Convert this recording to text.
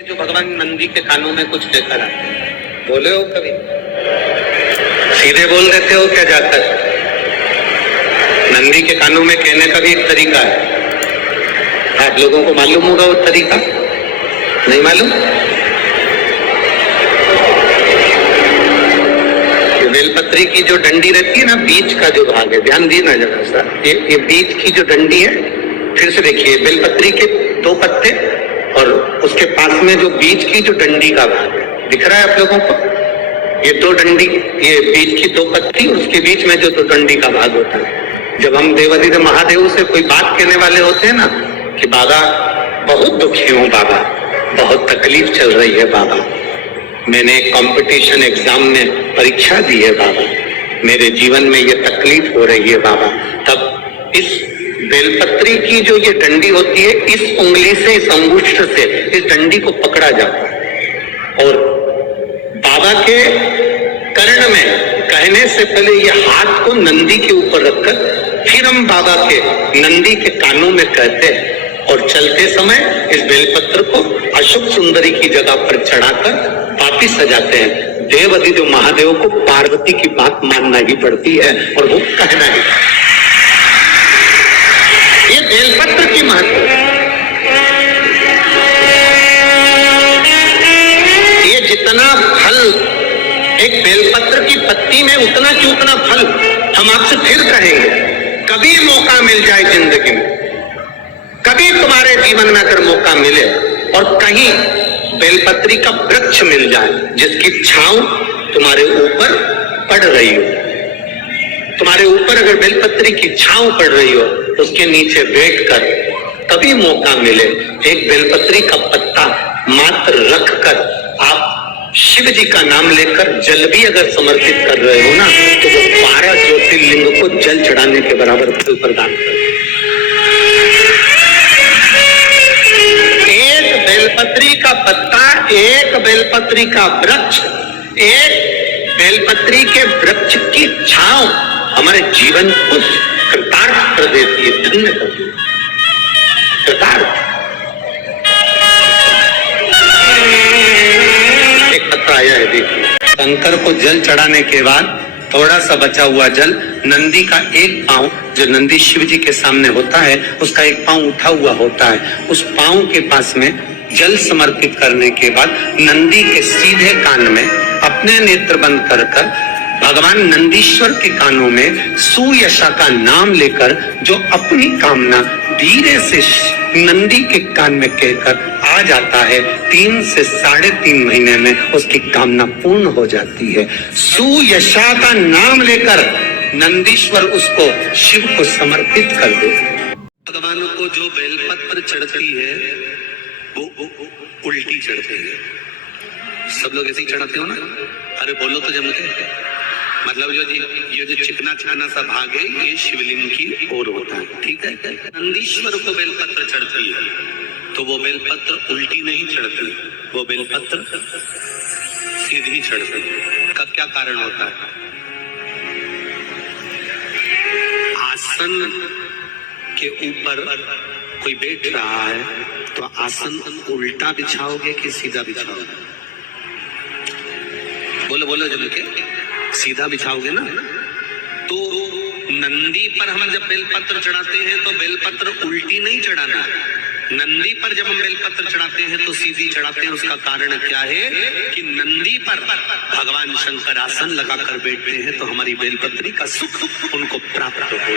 जो भगवान नंदी के कानों में कुछ लेकर आते हैं, बोले हो कभी? सीधे बोल देते हो क्या जाकर? नंदी के कानों में कहने का भी एक तरीका है। आप लोगों को मालूम होगा वो तरीका? नहीं मालूम? बेलपत्री की जो डंडी रहती है ना, बीच का जो भाग है, ध्यान दिए ना जरा सा, ये बीच की जो डंडी है, फिर से देखिए, बेलपत्री के 2 पत्ते और उसके पास में जो बीच की जो डंडी का भाग है, दिख रहा है आप लोगों को? ये 2 डंडी, ये बीच की 2 पत्ती, उसके बीच में जो 2 डंडी का भाग होता है। जब हम देवाधिदेव महादेव से कोई बात कहने वाले होते हैं ना कि बाबा बहुत दुखी हूं, बाबा बहुत तकलीफ चल रही है, बाबा मैंने कंपटीशन एग्जाम में परीक्षा दी है, बाबा मेरे जीवन में ये तकलीफ हो रही है, बाबा, तब इस बेलपत्री की जो ये डंडी होती है, इस उंगली से, इस अंगुष्ठ से इस डंडी को पकड़ा जाता है और बाबा के कर्ण में कहने से पहले ये हाथ को नंदी के ऊपर रखकर फिर हम बाबा के नंदी के कानों में कहते हैं और चलते समय इस बेलपत्र को अशोक सुंदरी की जगह पर चढ़ाकर वापिस सजाते हैं। देवाधिदेव महादेव को पार्वती की बात मानना ही पड़ती है और वो कहना ही। ये बेलपत्र की महत्व, ये जितना फल एक बेलपत्र की पत्ती में उतना की उतना फल हम आपसे फिर कहेंगे। कभी मौका मिल जाए जिंदगी में, कभी तुम्हारे जीवन में अगर मौका मिले और कहीं बेलपत्री का वृक्ष मिल जाए जिसकी छांव तुम्हारे ऊपर पड़ रही हो, तुम्हारे ऊपर अगर बेलपत्री की छांव पड़ रही हो, उसके नीचे बैठकर कभी मौका मिले एक बेलपत्री का पत्ता मात्र रखकर आप शिव जी का नाम लेकर जल भी अगर समर्पित कर रहे हो ना, तो वो 12 ज्योतिर्लिंग को जल चढ़ाने के बराबर फल प्रदान कर। एक बेलपत्री का पत्ता, एक बेलपत्री का वृक्ष, एक बेलपत्री के वृक्ष की छांव हमारे जीवन को कृतार्थ कर देती है, धन्य कर देती है, कृतार्थ। एक पत्र आया है, देखिए, शंकर को जल चढ़ाने के बाद थोड़ा सा बचा हुआ जल, नंदी का एक पांव जो नंदी शिव जी के सामने होता है, उसका एक पांव उठा हुआ होता है, उस पांव के पास में जल समर्पित करने के बाद नंदी के सीधे कान में अपने नेत्र बंद कर भगवान नंदीश्वर के कानों में सुयशा का नाम लेकर जो अपनी कामना धीरे से नंदी के कान में कहकर आ जाता है, 3 से 3.5 महीने में उसकी कामना पूर्ण हो जाती है। सुयशा का नाम लेकर नंदीश्वर उसको शिव को समर्पित कर दे। भगवान को जो बेलपत्र चढ़ती है वो उल्टी चढ़ती है। सब लोग ऐसे ही चढ़ाते हो ना? अरे बोलो तो जम के, मतलब ये जो चिकना छाना सा भाग है, ये शिवलिंग की ओर होता है, ठीक है? नंदीश्वर को बेलपत्र चढ़ती है तो वो बेलपत्र उल्टी नहीं चढ़ती, वो बेलपत्र सीधी चढ़ती है। का क्या कारण होता है? आसन के ऊपर कोई बैठ रहा है तो आसन उल्टा बिछाओगे कि सीधा बिछाओगे? बोलो बोलो जम के, सीधा बिछाओगे ना? तो नंदी पर हम जब बेलपत्र चढ़ाते हैं तो बेलपत्र उल्टी नहीं चढ़ाना, नंदी पर जब हम बेलपत्र चढ़ाते हैं तो सीधी चढ़ाते हैं। उसका कारण क्या है कि नंदी पर भगवान शंकर आसन लगाकर बैठते हैं तो हमारी बेलपत्री का सुख उनको प्राप्त हो।